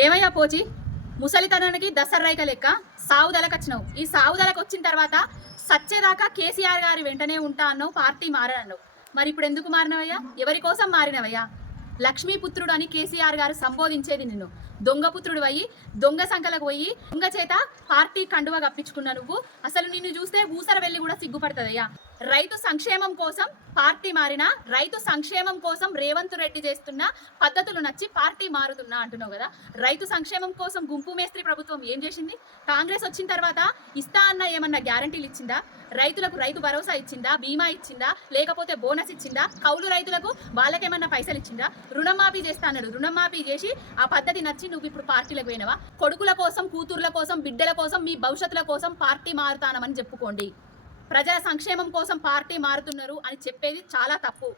ఏమయ్యా పోచి ముసలితనానికి దసర్రైక లెక్క సావుదలకు వచ్చినావు. ఈ సావుదలకు వచ్చిన తర్వాత సచ్చేదాకా కేసీఆర్ గారి వెంటనే ఉంటా అన్నావు, పార్టీ మారనన్నావు. మరి ఇప్పుడు ఎందుకు మారినవయ్యా? ఎవరి కోసం మారినవయ్యా? లక్ష్మీపుత్రుడు అని కేసీఆర్ గారు సంబోధించేది నిన్ను. దొంగపుత్రుడు అయ్యి దొంగ సంఖలకు పోయి దొంగ చేత పార్టీ కండువ కప్పించుకున్న నువ్వు అసలు నిన్ను చూస్తే ఊసర వెళ్ళి కూడా సిగ్గుపడుతుందయ్యా. రైతు సంక్షేమం కోసం పార్టీ మారినా, రైతు సంక్షేమం కోసం రేవంత్ రెడ్డి చేస్తున్న పద్ధతులు నచ్చి పార్టీ మారుతున్నా అంటున్నావు కదా. రైతు సంక్షేమం కోసం గుంపు మేస్త్రి ప్రభుత్వం ఏం చేసింది? కాంగ్రెస్ వచ్చిన తర్వాత ఇస్తా అన్న ఏమన్నా గ్యారంటీలు ఇచ్చిందా? రైతులకు రైతు భరోసా ఇచ్చిందా? బీమా ఇచ్చిందా? లేకపోతే బోనస్ ఇచ్చిందా? కౌలు రైతులకు వాళ్ళకేమన్నా పైసలు ఇచ్చిందా? రుణమాఫీ చేస్తా అన్నాడు, రుణమాఫీ చేసి ఆ పద్ధతి నచ్చి నువ్వు ఇప్పుడు పార్టీలకు పోయినవా? కొడుకుల కోసం, కూతుర్ల కోసం, బిడ్డల కోసం, మీ భవిష్యత్తుల కోసం పార్టీ మారుతానమని చెప్పుకోండి. ప్రజల సంక్షేమం కోసం పార్టీ మారుతున్నారు అని చెప్పేది చాలా తప్పు.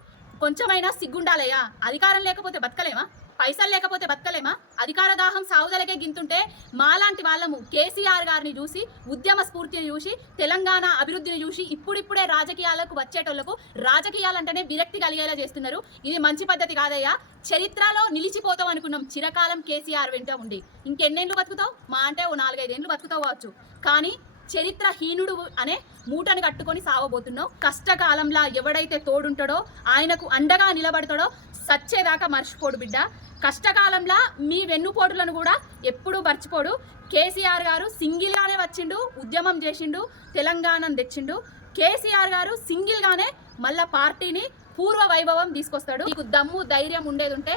కొంచెమైనా సిగ్గుండాలయ్యా. అధికారం లేకపోతే బతకలేమా? పైసలు లేకపోతే బతకలేమా? అధికార దాహం సావుదలకే గింతుంటే మాలాంటి వాళ్ళము కేసీఆర్ గారిని చూసి, ఉద్యమ స్ఫూర్తిని చూసి, తెలంగాణ అభివృద్ధిని చూసి ఇప్పుడిప్పుడే రాజకీయాలకు వచ్చేటోళ్లకు రాజకీయాలంటేనే విరక్తి కలిగేలా చేస్తున్నారు. ఇది మంచి పద్ధతి కాదయ్యా. చరిత్రలో నిలిచిపోతావు అనుకున్నాం చిరకాలం కేసీఆర్ వెంట ఉండి. ఇంకెన్నేళ్ళు బతుకుతావు? మా అంటే ఓ 4-5 ఏళ్ళు బతుకుతావు కావచ్చు. కానీ చరిత్రహీనుడు అనే మూటను కట్టుకొని సావబోతున్నావు. కష్టకాలంలా ఎవడైతే తోడుంటాడో, ఆయనకు అండగా నిలబడతాడో సచ్చేదాకా మర్చిపోడు బిడ్డ. కష్టకాలంలా మీ వెన్నుపోటులను కూడా ఎప్పుడూ మర్చిపోడు. కేసీఆర్ గారు సింగిల్గానే వచ్చిండు, ఉద్యమం చేసిండు, తెలంగాణను తెచ్చిండు. కేసీఆర్ గారు సింగిల్గానే మళ్ళా పార్టీని పూర్వ వైభవం తీసుకొస్తాడు. నీకు దమ్ము ధైర్యం ఉండేది ఉంటే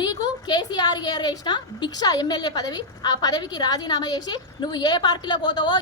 నీకు కేసీఆర్ గారు వేసిన భిక్ష ఎమ్మెల్యే పదవి, ఆ పదవికి రాజీనామా చేసి నువ్వు ఏ పార్టీలో పోతావో